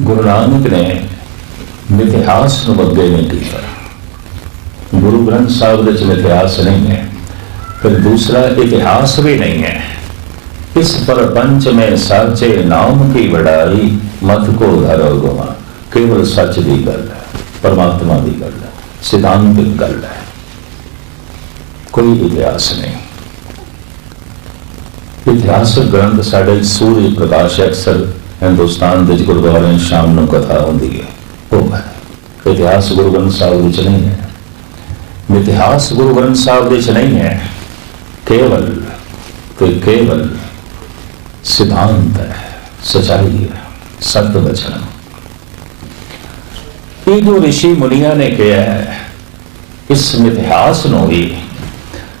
गुरु नानक ने मिथिहास को अगे नहीं किया। गुरु ग्रंथ साहब के मिथिहास नहीं है, फिर दूसरा इतिहास भी नहीं है। इस प्रपंच में साचे नाम की वडाई मत को धरो गुमा। केवल सच की गल है, परमात्मा की गल है, सिद्धांतिक गल है, कोई इतिहास नहीं। इतिहासक ग्रंथ साढ़े सूर्य प्रकाश अक्सर हिंदुस्तान के गुरुद्वारे शाम को कथा होती है, वो है इतिहास। गुरु ग्रंथ साहब विच नहीं है, मिथिहास गुरु ग्रंथ साहब विच नहीं है। केवल तो केवल सिद्धांत है, सच्चाई है, सत्य वचन। ये जो ऋषि मुनिया ने किया है, इस मिथिहास को ही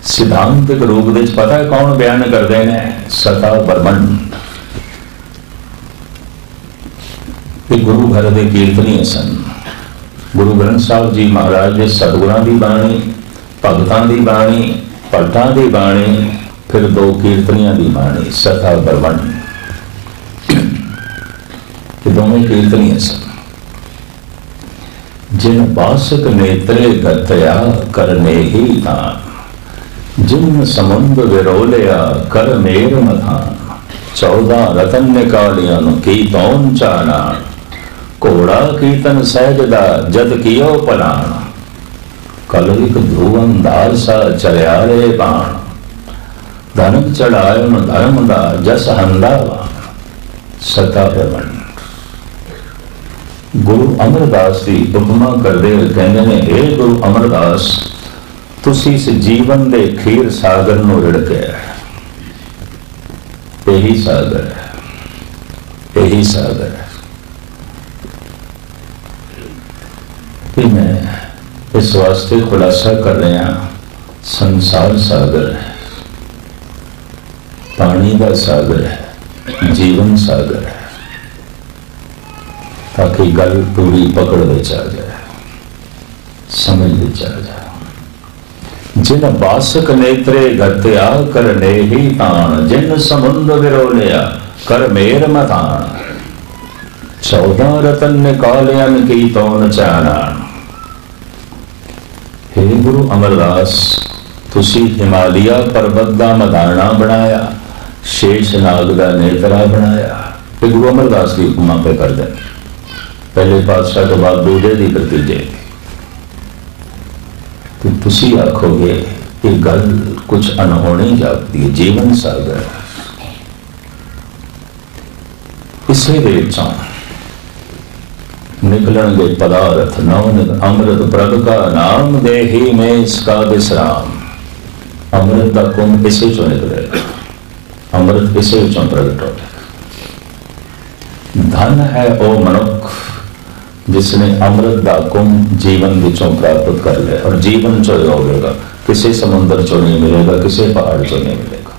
सिद्धांतिक रूप में पता है कौन बयान करते हैं? सता ब्रह्मंड। गुरु घर के कीर्तनी सन। गुरु ग्रंथ साहब जी महाराज के सतगुरां की बाणी, भगतां की बाणी, भट्टां की बाणी, फिर दो कीर्तनियां की बाणी, सता ब्रह्मंड। दोवें कीर्तनी सन। जिन बासक नेत्रे गतया करने ही दान, जिन समुंद विरोलिया कर मेर मथान। 14 रतन निकालियन की तौन चाना, घोड़ा कीर्तन सहजदा जद कियो पलान। कलविक ध्रुवन दारसा चलिया रे बाण, धनक चढ़ायन धर्म दा जस हंदावान। सता ब्रह्मंड। गुरु अमरदास की उपमा करते कहते हैं, हे गुरु अमरदास, तुसी इस जीवन के खीर सागर नूं रिड़के, यही सागर है, यही सागर है। कि मैं इस वास्ते खुलासा कर रहा, संसार सागर है, पानी का सागर है, जीवन सागर है, ताकि गल पूरी पकड़ विच आ जाए, समझ विच आ जाए। जिन बासक नेत्रे गत्या करने ही तान, जिन समुंद विरोलिया कर मेर मतान। 14 रतन निकालियन की तौन चानान। हे गुरु अमरदास, तुसी हिमालया पर्वत का मदाना बनाया, शेष नाग का नेत्रा बनाया। गुरु अमरदास की उपमा पे कर दे, पहले पातशाह तो बाद दूजे की भतीजे। तो तुसी आखोगे ये गल कुछ अनहोनी जापती है। जीवन सागर इसे विचों निकलणगे पदार्थ, नौन अमृत प्रभ का नाम, दे ही में इसका विश्राम। अमृत का कुंभ इसे चो निकलेगा, अमृत इसे चो प्रगट होगा। धन है ओ मनुख जिसने अमृत का कुंभ जीवन विचों प्राप्त कर लिया, और जीवन चो होगा, किसी समुद्र चो नहीं मिलेगा, किसी पहाड़ चो नहीं मिलेगा।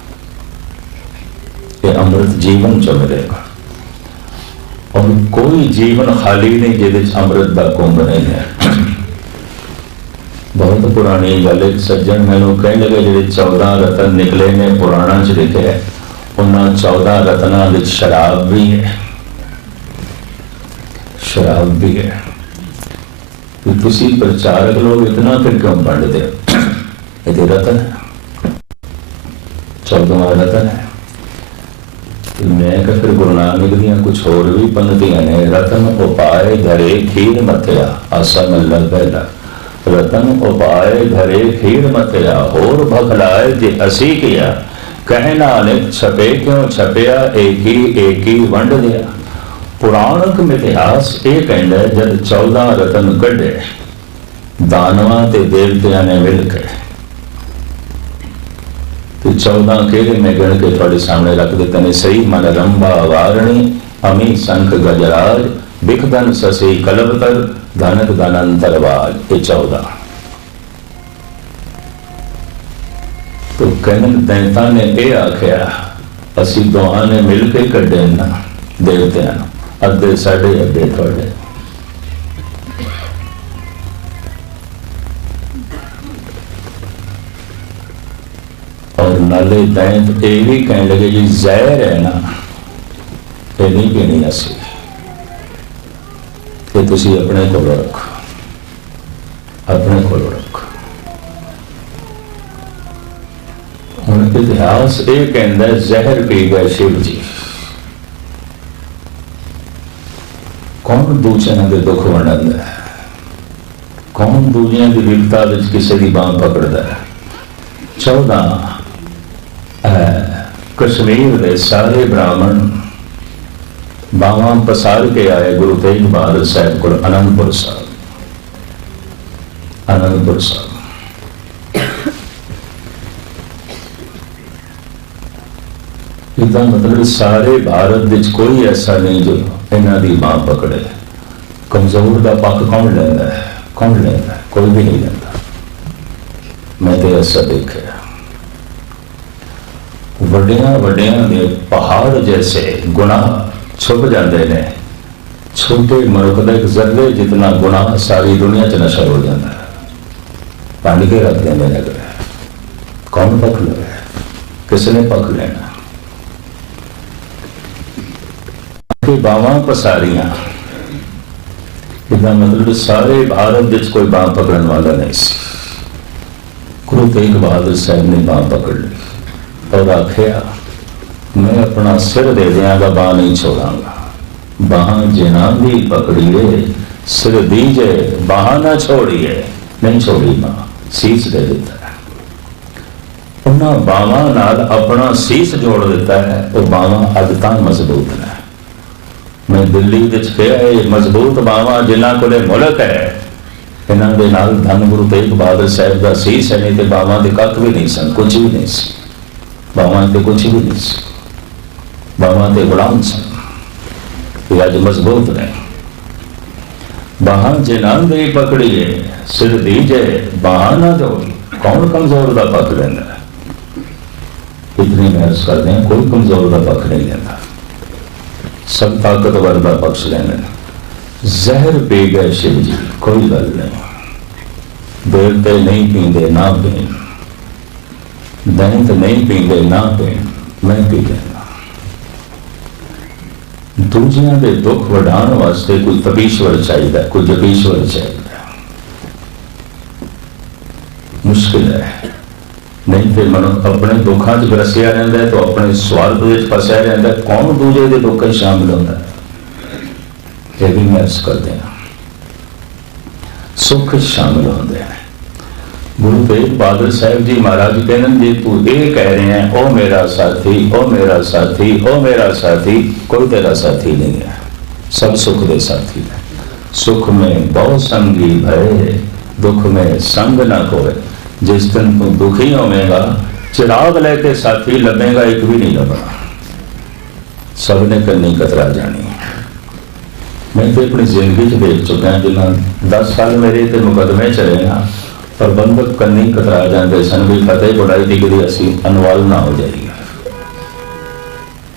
ये अमृत जीवन चो मिलेगा। और कोई जीवन खाली नहीं जिहदे अमृत का कुंभ नहीं है। बहुत पुरानी गल, एक सज्जन मैनू कह लगे जिहड़े 14 रतन निकले ने पुराणा च लिखे है, उन्होंने 14 रत्ना विच शराब भी है, शराब भी है। तो तुसी प्रचारक लोग इतना फिर क्यों बंटते हो? ये रतन है, 14वां रतन है। तो मैं क्या फिर गुरु नानक दियां कुछ होर भी पंक्तियां ने, रतन उपाय धरे खीर मथिया, आसा मल्ला पहला। रतन उपाय धरे खीर मथिया, होर भखलाए जे असी किया। कह नानक छपे क्यों छपिया, एक ही वंड दिया। पुराणक मिथिहास ये कहता है, जब 14 रतन कढ़े दानवां ते देवतियां ने मिल के, तो 14 केड़े ने गण के थोड़े सामने रख देते हैं। सही मन रंबा वारणी, अमी शंख गजराज, बिखधन ससी कलवतर, धनक धनंतरवाज। ये 14 तो कहन दैता ने यह आख्या, असी दोहां ने मिल के कढ़े ना देवतियां, अद्धे साढ़े अद्धे थोड़े। और नाले दैंत ये भी कहने लगे जी जहर है ना, ये नहीं पीनी असी, ये तुसी अपने को रखो, अपने को रखो। हुण इतिहास ये कहता है जहर पी गए शिव जी। कौन दूसरों के दुख वंडदा है? कौन दूजिया की विपता किसी की बांह पकड़ता है? 14 कश्मीर के सारे ब्राह्मण बावां पसार के आए गुरु तेग बहादुर साहब को आनंदपुर साहब, आनंदपुर साहब। इसका मतलब सारे भारत विच कोई ऐसा नहीं जो इन्हां दी बांह पकड़े। कमजोर का पक्ष कौन लेंदा है? कौन लेंदा है? कोई भी नहीं लेंदा। मैं तो ऐसा देखा, वड्डियां वड्डियां दे पहाड़ जैसे गुनाह छुप जाते हैं, छोटे मनुख का एक जर्रे जितना गुनाह सारी दुनिया च नशा हो जाता है, पानी के रख देंगे नगर। कौन पक ले? किसने पक लेना? बावां पसारियां, इसका मतलब सारे भारत विच कोई बांह पकड़न वाला नहीं सी। गुरु तेग बहादुर साहब ने बांह पकड़ ली और आखिया मैं अपना सिर दे देंगा, बांह नहीं छोड़ांगा। बांह जिन्हां दी पकड़िए सिर दीजे, बांह ना छोड़िए। नहीं छोड़ी बांह, सीस दे देता है। उन्हें बांहां नाल अपना सीस जोड़ देता है। वो बांहां अज तां मजबूत है। मैं दिल्ली विच कहा मजबूत बांहां जिन्हां कोले मुल्क है, इन्हां दे नाल धन गुरु तेग बहादुर साहब का सीस है, नहीं तो बांहां दे कख भी नहीं सन, कुछ भी नहीं सी। बांहां ते कुछ भी नहीं सी, बांहां ते गुलाम सन। अज मजबूत ने। बांहां जिन्हां दी पकड़िए सिर दीजे, बांहां ना जोड़ी। कौन कमजोर का पक्ष लेंदा है? इतनी महसूस करते हैं, कोई कमजोर का पक्ष नहीं लेंदा, सब ताकतवर का पक्ष लेने। जहर पी गए शिव जी, कोई गल नहीं। देवते नहीं पींदे ना पीन, दैंत नहीं पींदे ना पीन, मैं पी लेना। दूजियां दे दुख वढाण वास्ते कोई तपीश्वर चाहिए, कोई जपीश्वर चाहिए। मुश्किल है, नहीं तो मनुष्य अपने दुखों च ग्रसिया रहता है, तो अपने स्वार्थ में फसिया रहता है। कौन दूजे के दुख शामिल होता है? यह भी महसूस करते हैं। सुख शामिल होते हैं। गुरु तेग बहादुर साहब जी महाराज कहते जी तू ये कह रहे हैं, ओ मेरा साथी, ओ मेरा साथी, ओ मेरा साथी। कोई तेरा साथी नहीं है, सब सुख दे साथी है। सुख में बहुत संगी भय, दुख में संग न कोय। जिस दिन तू दुखी होवेगा, चिराग लेके साथी लभेगा, एक भी नहीं लभा। सबने करनी कतरा जानी। मैं तो अपनी जिंदगी च देख चुका जिन्हें 10 साल मेरे ते मुकदमे चले ना, प्रबंधक कन्नी कतरा जाते सन भी फतेह बुढ़ाई की कभी असी अनवाल ना हो जाएगी।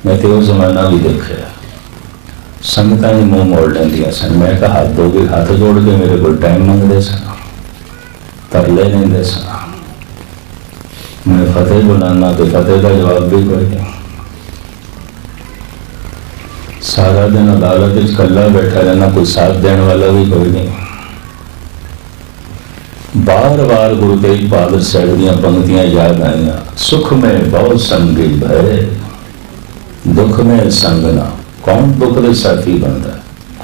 मैं तो वो जमाना भी देखा, संगतां ही मुंह मोड़ लेंदियां सन। मैं कहा हाथ दोगे, हाथ जोड़ के मेरे को टाइम मंगते सन, तरले लेंदे सन। मैं फतेह बुलाना तो फतेह का जवाब भी कोई नहीं। सारा दिन अदालत कला बैठा रहना, कोई साथ देने वाला भी कोई नहीं। बार बार गुरु तेग बहादुर साहब दी पंक्तियां याद आईयां, सुख में बहुत संगी भय, दुख में संग ना। कौन दुख दे साथी बनता?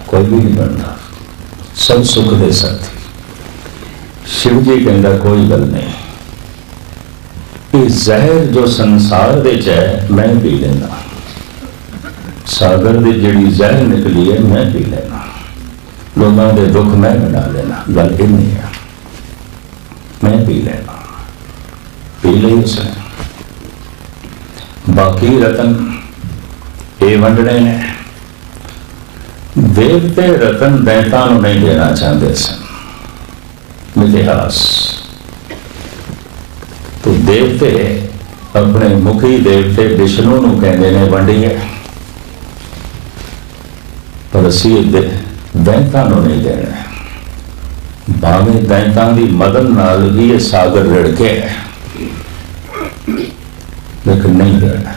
कोई भी नहीं बनता, सब सुख दे साथी। शिव जी कहता कोई गल नहीं, ये जहर जो संसार दे है मैं पी लेना। सागर की जिहड़ी जहर निकली है मैं पी लेना, लोगों के दुख मैं मिटा लेना। गल ये नहीं है, मैं पी लेना। पी ली उसने। बाकी रतन ये वंडने ने। देवते रतन दैंतां नूं नहीं देना चाहते सन। इतिहास तो देवते अपने मुखी देवते विष्णु नूं कहंदे ने वंडीए, पर असीं दैंतां नूं नहीं देना। भावें दैंतां दी मदद नाल भी ये सागर रिड़के है, लेकिन नहीं देना।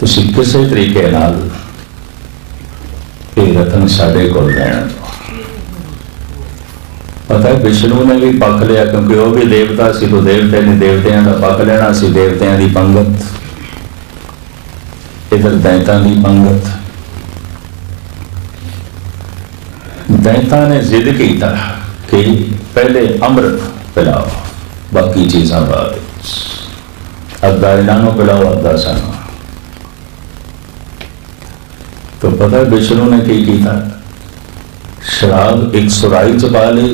तुसीं किसी तरीके नाल ये रतन साढ़े को रहना। पता है विष्णु ने भी पक लिया क्योंकि वह भी देवता सी, तो देवते ने देवतियां का पक लेना सी, देवतियां की पंगत, इधर दैंतां की पंगत। दैंतां ने जिद किया कि पहले अमृत पिलाओ, बाकी चीज़ां बाद, अद्धा इन्हों पिलाओ अद्धा सानू। तो पता विष्णु ने की किया, शराब एक सुराई च पा ली,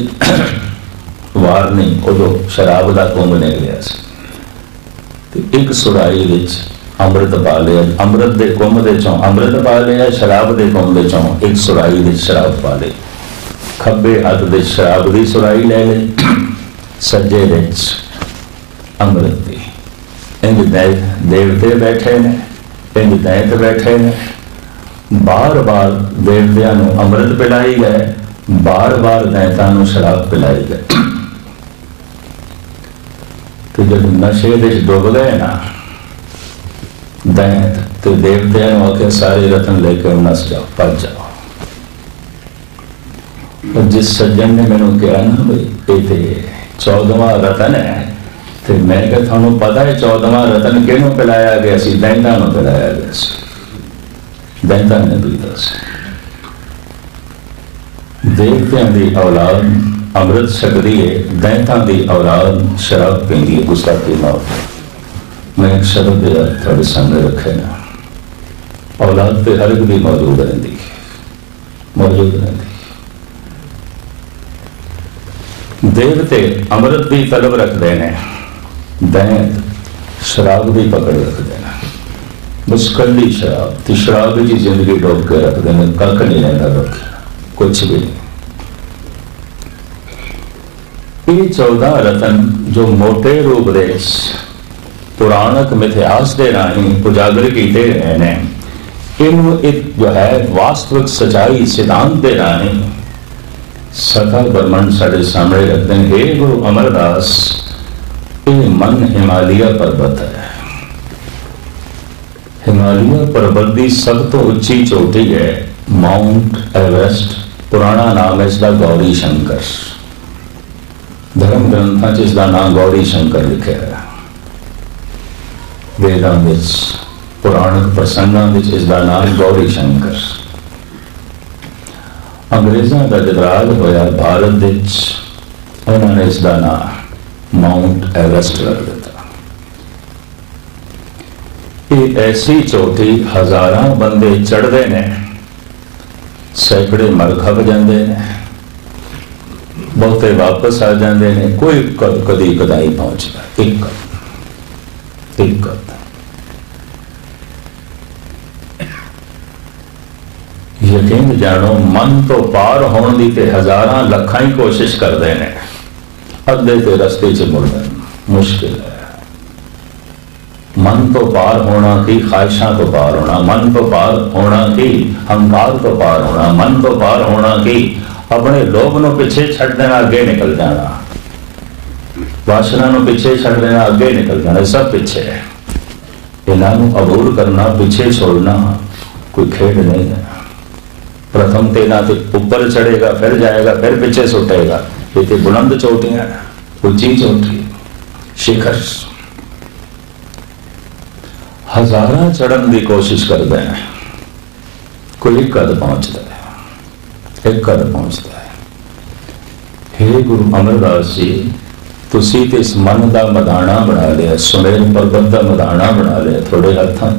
वार नहीं, उदो शराब का कुंभ निकलिया सी, एक सुराई विच अमृत पा लिया, अमृत के कुंभ के चों अमृत पा लिया, शराब के कुंभ के चों एक सुराई विच शराब पा ली। खब्बे हाथ विच शराब की सुराई ले ली, सज्जे विच अमृत की। इंज देवते बैठे ने, इंज दैत बैठे ने, बार बार देवतियां नूं अमृत पिलाई गए, बार बार दैतां नूं शराब पिलाई गए। तो जब नशे विच डुब गए ना दैत, तो देवतियां नूं आखे सारे रतन लेके नस जाओ, भज जाओ। और जिस सज्जन ने मैनू कहा ना भाई ये 14वां रतन है, तो मैं क्या थानू पता है 14वां रतन किहनूं पिलाया गया सी? दैंतां नूं पिलाया गया सी, दैंतां ने पीता सी। देवतियां दी औलाद अमृत छकदी है, दैंतां दी औलाद शराब पींदी है, गुस्ताखी मौत। मैं एक शब्द थोड़े सामने रखे ना, औलाद तो हर एक भी मौजूद रहती, मौजूद रहती। देवते अमृत की तलब रखते हैं, दैत शराब की पकड़ रखते हैं, बस कली शराब, तो शराब की जिंदगी डोब के रखते हैं, कख नहीं रहता रखे, कुछ भी नहीं। ये 14 रतन जो मोटे रूप दे पुराणक मिथिहास के राही उजागर किए गए हैं, इनू एक जो है वास्तविक सच्चाई सिद्धांत के राही सकल ब्रह्मंड साढ़े सामने रखते हैं। हे गुरु अमरदास, ये मन हिमालय पर्वत है, हिमालय पर्वत की सब तो उच्ची चोटी है माउंट एवरेस्ट, पुराना नाम है इसका गौरी शंकर। धर्म ग्रंथों च इसका नाम गौरी शंकर लिखे है, वेदां विच पुराणक प्रसंगां विच इसका नाम गौरी शंकर। अंग्रेजों का जब राज होया भारत विच, उन्होंने इसका नाम माउंट एवरेस्ट रख दिता। ये ऐसी चोटी हजारों बंदे चढ़ते ने, सैकड़े मर खप जाते हैं, बहुते वापस आ जाते हैं, कोई कदी कदाई पहुंचता, एक यकीन जानो मन तो पार होने की ते हजारां लखां ही कोशिश करते हैं, अद्धे ते रस्ते च मुड़ना मुश्किल है। मन तो पार होना की ख्वाहिशां तो पार होना, मन तो पार होना की हंकार तो पार होना, मन तो पार होना की अपने लोभ नूं पिछे छड्ड देना, अगे निकल जाना, वासना नूं पिछे छड्ड देना, अगे निकल जाना, सब पिछे है। इन्हों अबूर करना, पिछे छोड़ना कोई खेड नहीं है। प्रथम तेना तो ऊपर चढ़ेगा, फिर जाएगा, फिर पीछे सुटेगा। ये तो बुलंद चोटियां, ऊंची चोटी, शिखर, हजारां चढ़न की कोशिश करते हैं, कोई एक कद पहुंचता है, एक कद पहुंचता है। हे गुरु अमरदास जी, तुसी तो इस मन का मदाना बना लिया, सुमेर पर्वत का मदाना बना लिया थोड़े हथों।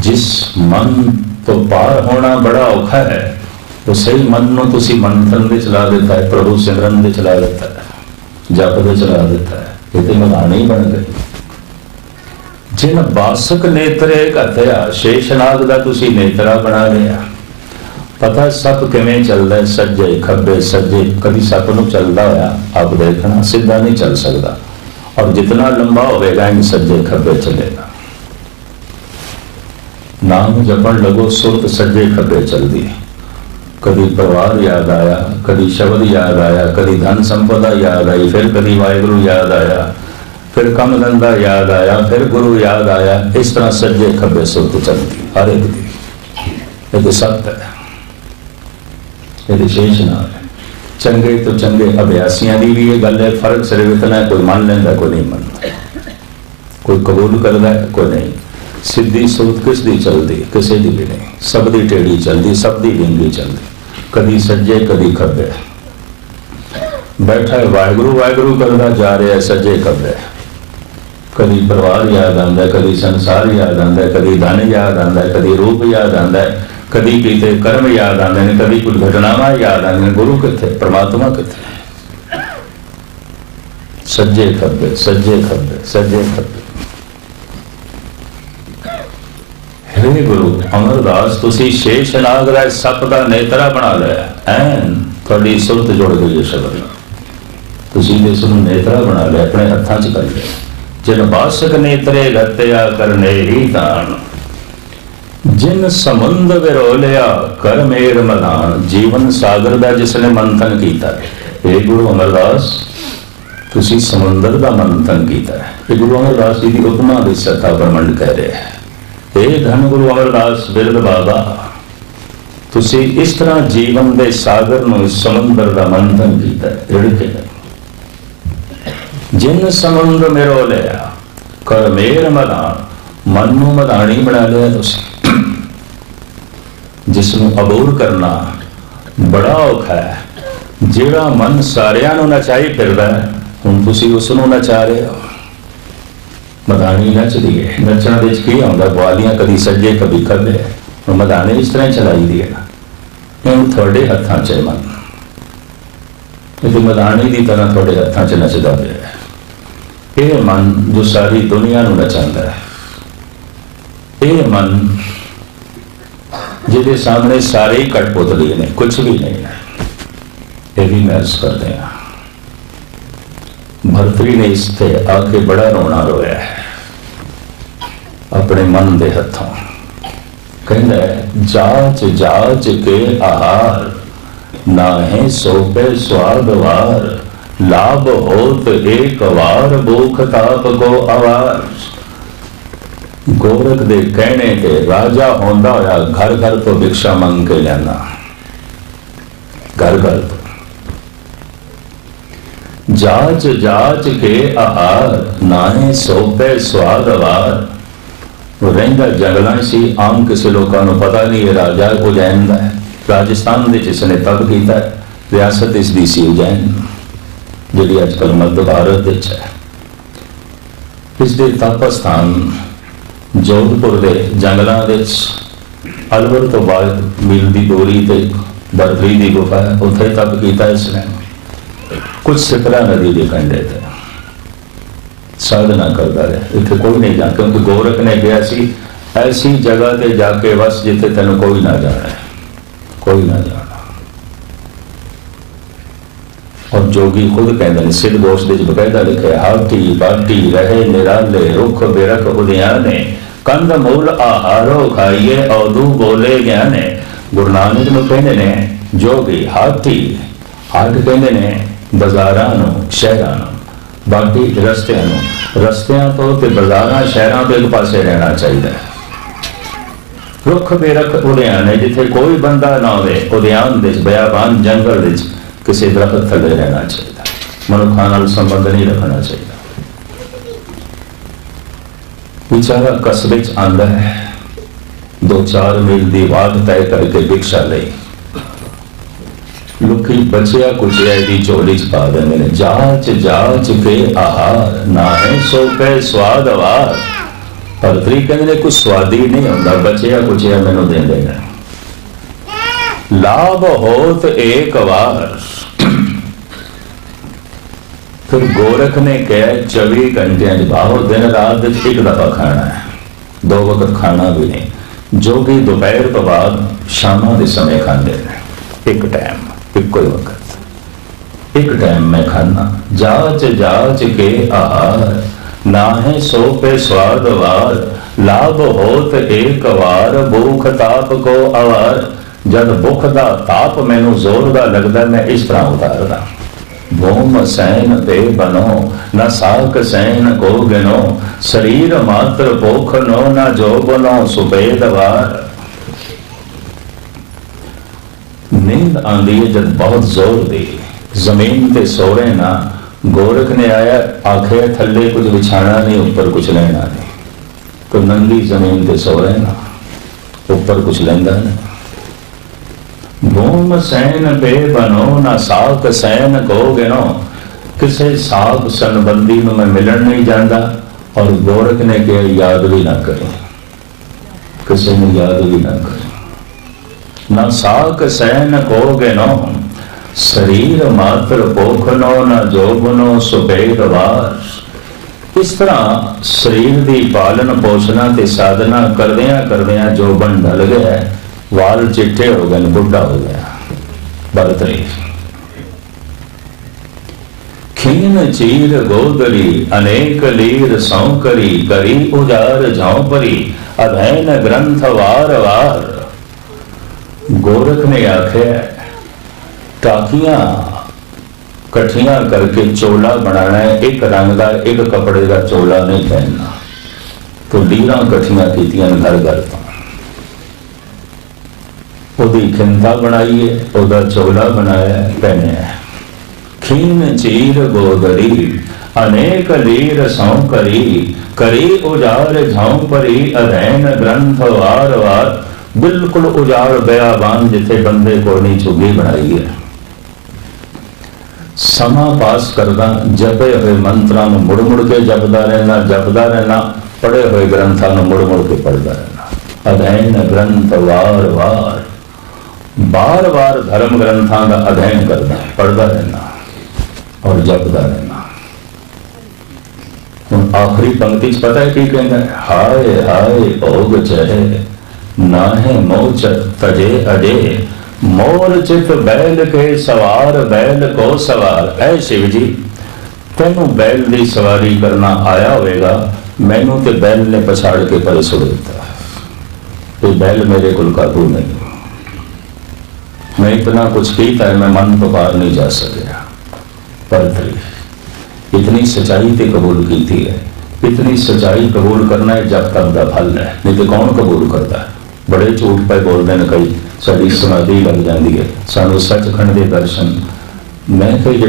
जिस मन तो पार होना बड़ा औखा है, तो सही मन नूं तुसी मंथन दे चला देता है, प्रभु सिमरन दे चला देता है, जप दे चला देता है, ये तो मदाने ही बन गए। जिन बासक नेत्रे कथया, शेषनाग का तुसी नेत्रा बना लिया। पता सप किवें चलदा है, सज्जे खब्बे सज्जे, कभी सप नूं चलदा होया आप देखना, सीधा नहीं चल सकता, और जितना लंबा होगा इन सज्जे खब्बे चलेगा। नाम जपन लगो, सुरत सज्जे खब्बे चलती, कभी परिवार याद आया, कभी शब्द याद आया, कभी धन संपदा याद आई, फिर कभी वाहिगुरु याद आया, फिर कम धंधा याद आया, फिर गुरु याद आया। इस तरह सज्जे खब्बे सुरत चलती हर एक दी। ये तो सत्य है, ये तो शेष नाम है। चंगे तो चंगे अभ्यासियों की भी ये गल है, फर्क सिर्फ इतना है, कोई मान लेंदा कोई नहीं मनता, कोई कबूल करता है कोई नहीं। सीधी सूत किस दी चलती, किसी की भी नहीं, सब दी टेढ़ी चलती, सब दी विंगी चलती, कदी सज्जे कदी खब्बे। बैठा है वाहगुरु वाहगुरु करता जा रहा है सज्जे खब्बे, कदी परिवार याद आता है, कदी संसार याद आता है, कदी धन याद आता है, कदी रूप याद आता है, कदी कीते कर्म याद आते हैं, कदी कुछ घटनावां याद आती हैं। गुरु किथे, परमात्मा किथे? सज्जे खब्बे सज्जे खब्बे सज्जे खब्बे। हे गुरु अमरदास, तुसी शेष नाग दा सप दा नेत्रा बना लिया, ऐन थोड़ी सुरत जुड़ गई है शब्द, तुसी इस नेत्रा बना लिया, अपने हत्थां च कर लिया। जिन बासक नेत्रे गत्या करने ही दान, जिन समुंद विरोलिया कर मेर मदान। जीवन सागर का जिसने मंथन किया, हे गुरु अमरदास तुसी समुंदर का मंथन किया है। ये गुरु अमरदास जी की उपमा की सत्ता ब्रह्मंड कह रहे हैं। हे धन गुरु अमरदास बिरद बाबा, तुसी इस तरह जीवन के सागर में समुंदर का मंथन किया है। जिन समुंद विरोलिया कर मेर मदान, मन नूं मदानी बना लिया तुसी। जिसनों अबूर करना बड़ा औखा है, जेड़ा मन सारियां नूं नचाई फिरदा है, हुण तुसीं उस नूं नचा रहे हो। मदानी नचदी है, नचण दे की आउंदा, बुआलियां कदी सज्जे कभी खब्बे, मदानी इस तरह चलाई दी है। हुण तुहाडे हत्थां च मन, ये मदानी की तरह तुहाडे हत्थां च नचदा पिया है। ये मन जो सारी दुनिया नूं नचांदा है, ये मन जिहदे सामने सारे ही कठपुतली ने, कुछ भी नहीं है। ये भी महसूस करते हैं। भरतरी ने इससे आके बड़ा रोना रोया है अपने मन के हथों। कहता है जाच जाच के आहार, नाहे सोपे स्वादवार। लाभ होत एक वार, भूख ताप को आवार। गोरख दे कहने के राजा होंदा होया घर घर तो भिक्षा मंग के लेना, घर घर तो। जाच जाच के आहार, नाहे सोपे स्वादवार। वो रहिंदा जंगलों सी, आम किसी लोगों को पता नहीं है राजा उज्जैन का है। राजस्थान में जिसने तप किया, रियासत इसकी सी उज्जैन, जी अजकल मध्य भारत है। इसके तप स्थान जोधपुर के जंगलों अलवर तो बाद मील की दूरी ते बर्फी की गुफा है, उत्थे तप किया इसने। कुछ सिपरा नदी के कंढे थे साधना करता रहे। इतने कोई नहीं जा, क्योंकि गोरख ने कहा सी ऐसी जगह ते जाके बस जिथे तेन कोई ना जाना, कोई ना जाना। और जोगी खुद कहते हैं, सिद्ध घोष बकायदा लिखे, हाथी बाटी रहे निराले, रुख बिरख उद्याने। कंद मूल आहारो खाइए, औदू बोले ज्ञाने। गुरु नानक नूं कहंदे ने जोगी हाथी, हाट कहंदे ने बाजारां नूं शहरां नूं, बाकी रस्तियां नूं, रस्तियां तो ते बाजारां शहरां तो एक पासे रहना चाहिए। रुख बिरख उद्याने, जिथे कोई बंदा ना होवे, उद्यान दे बयाबान जंगल दे किसी दरख्त थले रहना चाहिए, मनुखा नाल संबंध नहीं रखना चाहिए। बेचारा कस्बे च आंदा है, 2-4 मील की वाट तय करके भिक्षा लई, लोग बचिया कुचिया की झोली च पा देंगे ने। जाच जाच के आहार, नाहे सोपे स्वादवार। भरतरी कहते कुछ स्वादी नहीं होता, बचिया कुचिया मैनू दे देना। लाभ होत एक वार। फिर गोरख ने कहा 24 घंटे भाव दिन रात एक दफा खाना है, 2 वक्त खाना भी नहीं। जो कि दोपहर तो बाद शामा के समय खाते हैं, एक टाइम, एक कोई वक्त, एक टाइम में खाना। जाच जाच के आहार, नाहे सो पे स्वादवार। लाभ होत एक वार, भूख ताप को आवार। जब भुख का ताप मैनू जोर का लगता, मैं इस तरह उतारदा। भूम सैन पे बनो, न साक सैन को गिनो। शरीर मात्र भूख नो, न जो बनो सुबेदवार। नींद आंदी है जब बहुत जोर दी, जमीन ते सो रहे ना, गोरख ने आया आखे थले कुछ बिछाना नहीं, ऊपर कुछ लेना नहीं, तो नंगी जमीन ते सो रहे ना, ऊपर कुछ लेंदा नहीं। भूम सैन बे बनो ना साक सैन को गिनो, किसे साक सनबंदी में मैं मिलन नहीं जाता, और गोरख ने कहा याद भी ना करें, किसी ने याद भी ना करें। ना साक सैन को गिनो, शरीर मात्र पोखनो, ना जोबनो सुबेग वार। इस तरह शरीर की पालन पोषणा ते साधना करदियां करदियां जोबन ढल गया, वाल चिट्टे हो गए, बुढ़ा हो गया। बरतरी खीन चीर गोदरी, अनेक लीर सौकरी, करी उजार झोंपरी, अधैन ग्रंथ वार वार। गोरख ने आख्या टाकियां कठियां करके चोला बनाना है, एक रंग का एक कपड़े का चोला नहीं पहनना, तो लीर कठियां कीतियां घर घर तो ओदी खिंता बनाई है, ओदा चोला बनाया पहने। खीन चीर गोदरी, अनेक लीर सौकरी, करी उजार झोंपरी, अधैन ग्रंथ वार वार। बिल्कुल उजाड़ बयाबान जिथे बंदे को नहीं चुगी बनाई है। समा पास करदा, जपे हुए मंत्रां नूं मुड़ मुड़ के जपदा रहना, पढ़े हुए ग्रंथां नूं मुड़ मुड़ के पढ़दा रहना। अध्ययन ग्रंथ वार वार, बार बार धर्म ग्रंथां का अध्ययन करना, पढ़दा रहना और जपदा रहना। हुण आखिरी पंक्ति पता है की कहना है, हाय हाय भोग चहे, नाहे मोच तजे अजे, मोर चित बैल के सवार, बैल को सवार। ऐ शिव जी, तेनू बैल की सवारी करना आया होगा, मैनू ते बैल ने पछाड़ के परे सुट दिता, तो बैल मेरे को काबू नहीं। मैं इतना कुछ कीता है, मैं मन तो पार नहीं जा सका। पर इतनी सच्चाई ते कबूल की थी है, इतनी सच्चाई कबूल करना है जब तक का फल है, नहीं तो कौन कबूल करता है। बड़े झूठ पे बोलते हैं कई, साड़ी समाधि लग जाती है, सानू सचखंड के दर्शन। मैं कही जो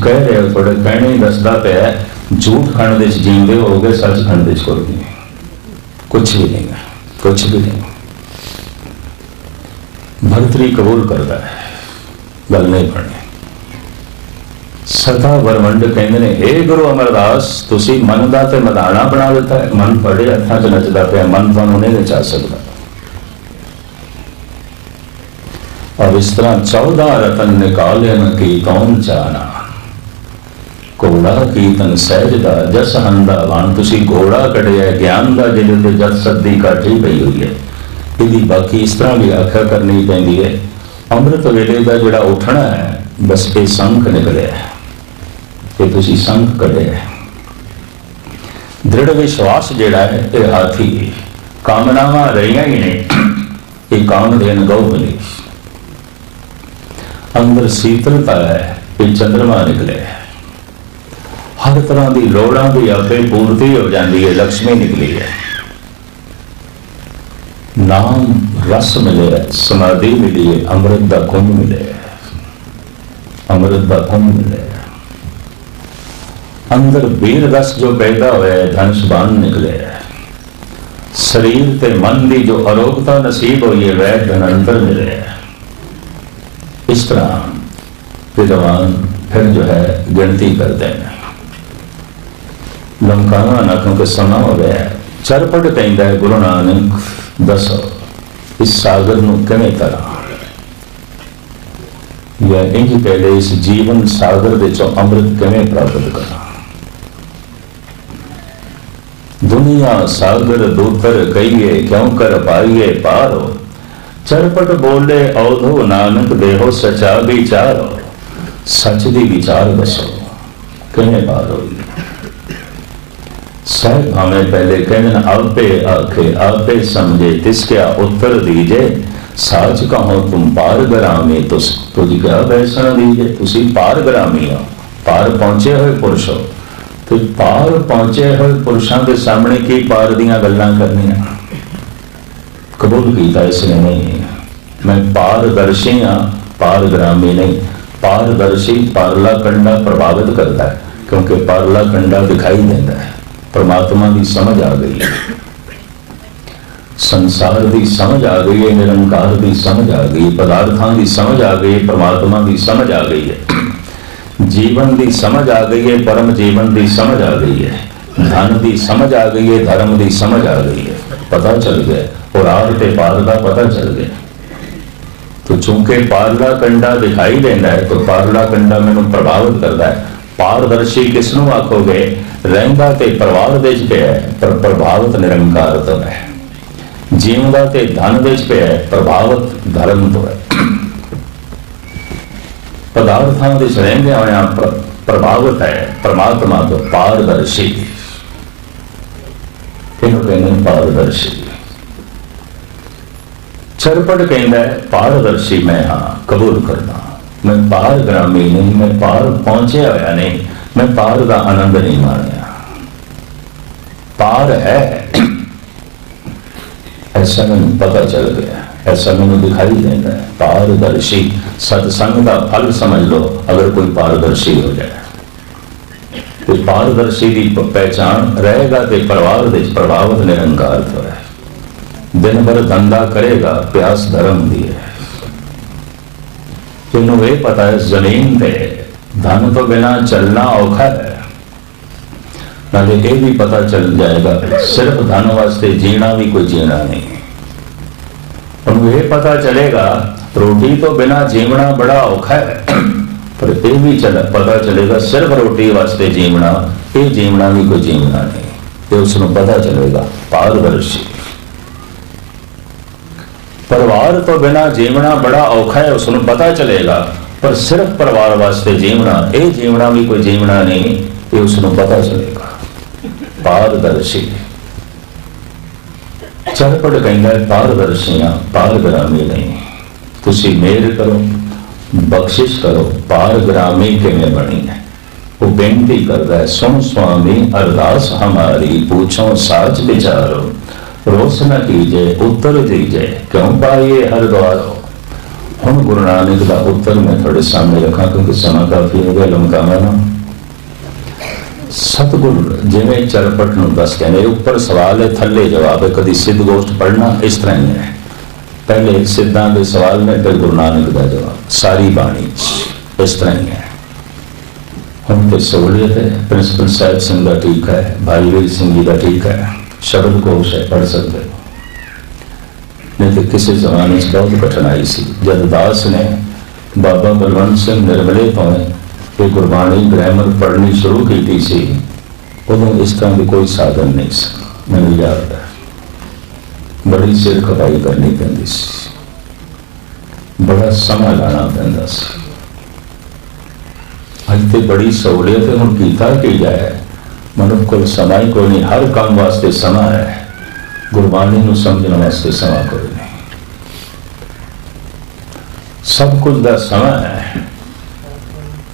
कह रहे हो थोड़े कहने ही दसदा पाया, झूठ खंड जींदे हो गए, सचखंड कोई नहीं, कुछ भी नहीं है, कुछ भी नहीं। भगतरी कबूल करता है, गल नहीं बननी। सदा वरवंड कहते ने, हे गुरु अमरदास, तुसी मन का तो मदाना बना दिता है, मन बड़े हथा च नचदा पाया, मन तुहानू नहीं नचा सकता। और इस तरह 14 रतन निकाले न की कौन जाना, घोड़ा कीर्तन सहजदा जस हंदा वान। तुसी घोड़ा कढ़िया ज्ञान का, जिहदे जस सदी काठी पई हुई है। इहदी बाकी इस तरह भी आख्या करनी पैंदी है। अमृत वेले का जिहड़ा उठना है, बस ये संख निकले, ये तुसी संख कढ़े। दृढ़ विश्वास जिहड़ा है ये हाथी, कामनावां रहियां ही ने, ये काम देन गौ मिली। अंदर शीतलता है, ये चंद्रमा निकले। हर तरह की लोड़ां की आपे पूर्ति हो जाती है, लक्ष्मी निकली है। नाम रस मिले, समाधि मिली है, अमृत का कुंभ मिले, अमृत का कुंभ मिले। अंदर वीर रस जो पैदा हुआ है, धनुष्बाण निकले। शरीर ते मन की जो अरोगता नसीब हुई है, वह धनंतर मिले। इस तरह विद्वान फिर जो है गिनती करते हैं, लमकाना ना, क्योंकि समा हो गया। चरपट कहता है गुरु नानक, दसो इस सागर नूं किवें तरां, या इंज पहले इस जीवन सागर दे चों अमृत किवें प्राप्त करा। दुनिया सागर दूतर कहिए, क्यों कर पाइए पारो। चरपट बोले औधो नानक, देहो सचा विचारो। सच दी विचार दसो किवें पार होई। साहब हमें पहले कहन, आपे आखे आपे समझे, तिसका उत्तर दीजे। साच कहो तुम पारगरामी, तुझ क्या बैसन दीजे। तुसी पारगरामी हो, पार पहुंचे हुए पुरुष हो, तो पार पहुंचे हुए पुरुषों के सामने की पार दियां गल्लां करनियां। कबूल किया इसने नहीं, मैं पारदर्शी हाँ, पारग्रामी नहीं, पारदर्शी पारला कंडा प्रभावित करता है, क्योंकि पारला कंडा दिखाई देता है। परमात्मा की समझ आ गई है, संसार की समझ आ गई है, निरंकार की समझ आ गई, पदार्थों की समझ आ गई, परमात्मा की समझ आ गई है, जीवन की समझ आ गई है, परम जीवन की समझ आ गई है, धन की समझ आ गई है, धर्म की समझ आ गई है, पता चल गया, और आर ते पार का पता चल गया। तो चूंकि पारला कंडा दिखाई देता है, तो पारला कंडा मैनू प्रभावित करता है। पारदर्शी किसनू आखोगे? रहिंदा ते परवार दे च पिया है, पर प्रभावित निरंकार तो है। जीवदा ते धन दे च पिया है, प्रभावित धर्म तो है। पदार्थां दे च रहिंदे होया प्रभावित है परमात्मा तो, पारदर्शी। इन्हों कहने पारदर्शी। चरपट कहता है पारदर्शी मैं हाँ, कबूल करना। मैं पारग्रामी नहीं, मैं पार पहुंचे होया नहीं, मैं पार का आनंद नहीं मानिया। पार है ऐसा मैंने पता चल गया, ऐसा मैंने दिखाई देता है। पारदर्शी सत्संग का फल समझ लो, अगर कोई पारदर्शी हो जाए तो पारदर्शी की पहचान रहेगा तो परिवार दे प्रभावित निरंकार तो है। दिन भर धंधा करेगा, प्यास धर्म दी है। जिन्होंने ये पता है जमीन पे धन तो बिना चलना औखा है, नाले ये भी पता चल जाएगा सिर्फ धन वास्ते जीना भी कोई जीना नहीं। उन्हें ये पता चलेगा रोटी तो बिना जीवना बड़ा औखा है, पर ये भी पता चलेगा सिर्फ रोटी वास्ते जीवना, ये जीवना भी कोई जीवना नहीं। ये उसको पता चलेगा पारदर्शी। परिवार तो बिना जीवना बड़ा औखा है, उसको पता चलेगा, पर सिर्फ परिवार वास्ते जीवना, ये जीवना भी कोई जीवना नहीं, ये उसको पता चलेगा। पारदर्शी चरपट कहता है पारदर्शियां, पारग्रामी नहीं। तुसी मेहर करो, बख्शिश करो, पारग्रामी किवें बनी है। वो बेनती करता है, सुन स्वामी अरदास हमारी, पूछो साच विचारो, रोस न कीजे उत्तर दीजे, क्यों पाइए हर द्वारो। हुण गुरु नानक का उत्तर मैं थोड़े सामने रखा, क्योंकि समा काफी हो गया लंकावा ना। सतगुरु जिवें चरपट नूं दस कहने, ऊपर सवाल है थले जवाब है। कभी सिद्ध गोष्ठ पढ़ना इस तरह ही है, पहले सिद्धां के सवाल में फिर गुरु नानक का जवाब, सारी बाणी इस तरह ही है। हम तो सहूलियत है, प्रिंसिपल साहिब सिंह का ठीक है, भाई वीर सिंह जी का ठीक है, शब्द कोश है, पढ़ सकते हो। नहीं तो किसी जमाने से बहुत कठिनाई सी, जब दास ने बाबा बलवंत सिंह निर्मले तो ये गुरबाणी ग्रामर पढ़नी शुरू की सी, उदों इस तरह की कोई साधन नहीं सी। मैंने याद है बड़ी सिर खपाई करनी पैंदी सी, बड़ा समा लाना पैंदा सी। अज तो बड़ी सहूलियत है, हुण कीता की जाए, मनुख को समा ही कोई नहीं। हर काम वास्ते समा है, गुरबाणी नूं समझण वास्ते समा कोई नहीं। सब कुछ का समा है।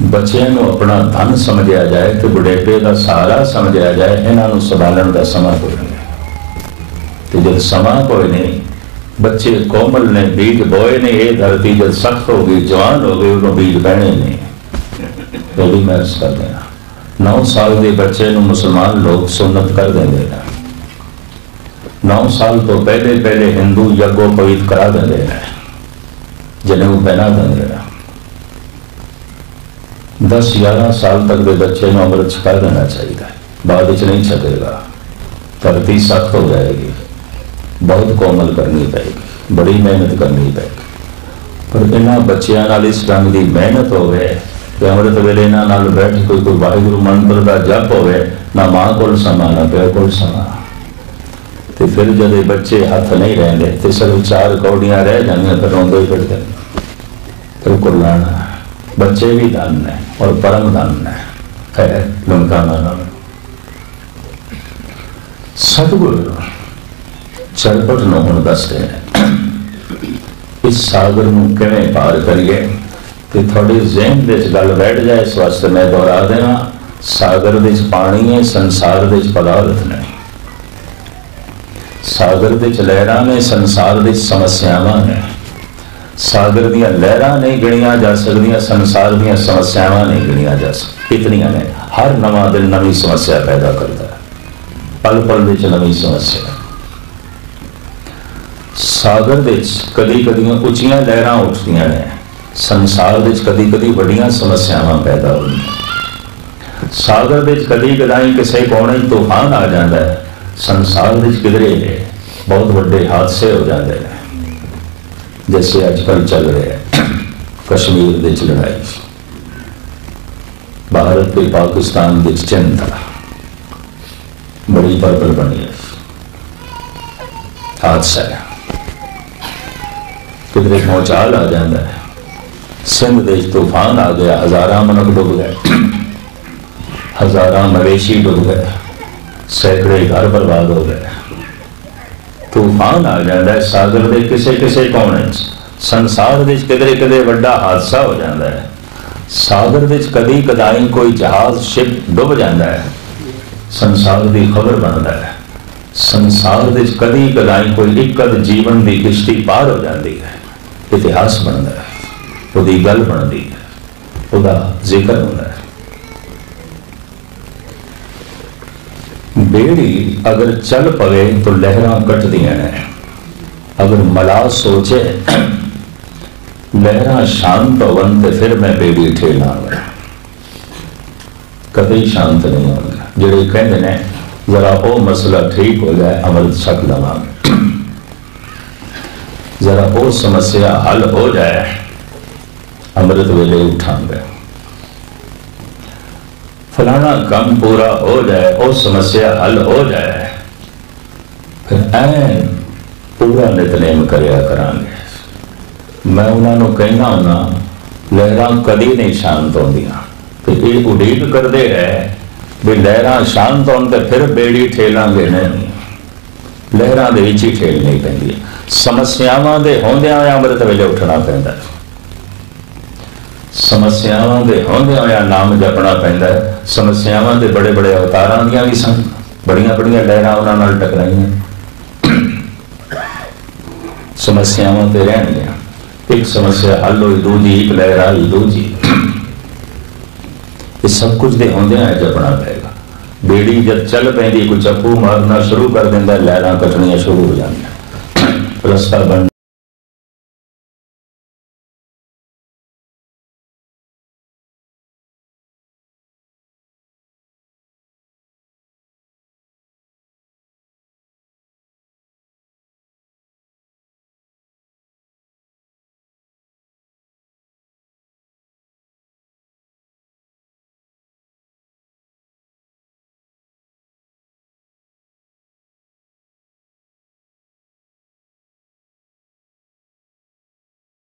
बच्चों को अपना धन समझा जाए तो बुढ़ेपे का सहारा समझा जाए, इन्हों संभालने का समा कोई नहीं। तो जब समा कोई नहीं, बच्चे कोमल ने बीज बोए ने, ये धरती जब सख्त हो गई, जवान हो गई, उन्होंने बीज बहने नहीं। तो भी मैं कर देना 9 साल के बच्चे को मुसलमान लोग सुन्नत कर देंगे। 9 साल तो पहले पहले हिंदू यज्ञोपवीत करा देंगे, जनेऊ पहना देंगे। 10-11 साल तक के बच्चे को अमृत छका देना चाहिए, बाद नहीं छकेगा, धरती सख्त हो जाएगी, बहुत कोमल करनी पड़ेगी, बड़ी मेहनत करनी पड़ेगी। पर इन्होंने बच्चों नाल इस ढंग की मेहनत होवे कि अमृत वेले इन्हां नाल बैठ कोई वाहिगुरू मंत्र का जप होवे, ना मां को समा ना प्यो को समा। तो फिर जब बच्चे हाथ नहीं रहते तो सिर्फ 4 कौड़ियां रह जाएंगे, फिर रोंदे ही फिरते। फिर कुर्लाना बच्चे भी धन है और परम धन है लंकाना। सतगुरु चरपट नूं हुण दसदे ने, इस सागर नूं किवें पार करिए। तो थोड़े ज़हन दे च गल बैठ जाए, इस वास्ते मैं दोहरा देना, सागर दे च पानी है, संसार दे च पदार्थ ने। सागर दे च लहरां ने, संसार दे च समस्यावां ने। सागर दियां लहरां नहीं गिणियां जा सकदियां, संसार दियां समस्यावां नहीं गिणियां जा सकदियां। इतनियां ने। हर नवां दिन नवी समस्या पैदा करता है, पल पल विच नवी समस्या। सागर दे कदी कदियां उच्चियां लहरां उठदियां ने, संसार दे कदी कदी वड्डियां समस्यावां पैदा होंदियां। सागर दे कदी कदाई किसी कोने तूफान आ जाता है, संसार दे किधरे बहुत बड़े हादसे हो जाते हैं, जैसे अजकल चल रहे हैं कश्मीर दे लड़ाई, भारत के पाकिस्तान की चिंता बड़ी परबल बनी है, हादसा है, किधरे भूचाल आ जाता है, सिंध देश तूफान आ गया, हजारां मनुख डुब गए, हजारां मवेशी डुब गए, सैकड़े घर बर्बाद हो गए। तूफान आ जाता है सागर के किसी किसी कोने, संसार दे किधरे किधरे बड़ा हादसा हो जाता है। सागर दे कदी कदाई कोई जहाज शिप डुब जाता है, संसार की खबर बनता है। संसार दे कदी कदाई कोई एक जीवन की किश्ती पार हो जाती है, इतिहास बनता है, उसकी गल बनती है, उसका जिक्र होता है। बेड़ी अगर चल पवे तो लहरां कटदियां ने, अगर मला सोचे लहरां शांत होवन तो फिर मैं बेड़ी ठेलांगा, कभी शांत नहीं होगा। जेड़े कहते ने जरा वो मसला ठीक हो जाए अमृत छक लवांगे, जरा वो समस्या हल हो जाए अमृत वेले उठांगे, फलाना काम पूरा हो जाए, वो समस्या हल हो जाए, फिर ऐन पूरा नितनेम करया करांगे। मैं उन्होंने कहना होना लहरां कदी नहीं शांत होंदियां, तो ये उड़ीक करते रहे भी लहरां शांत होन तो फिर बेड़ी ठेलांगे नहीं, लहरां दे विच ही ठेलनी पैंदी है। समस्यावां दे होंदियां अमृत वेले उठना पैंदा है, समस्यावां दे होंदियां होया नाम जपना पैंदा है। समस्यावां दे बड़े बड़े अवतारां दियां भी सन, बड़ियां बड़ियां लहरां उन्हां नाल टकराइयां, समस्यावां ते रहणगियां, एक समस्या हल होई दूजी, एक लहर आई दूजी, ये सब कुछ दे होंदियां जपना पएगा। बेड़ी जब चल पैंदी कोई चप्पू मारना शुरू कर दिंदा, लहरां कटणियां शुरू हो जांदियां, रस्ता बन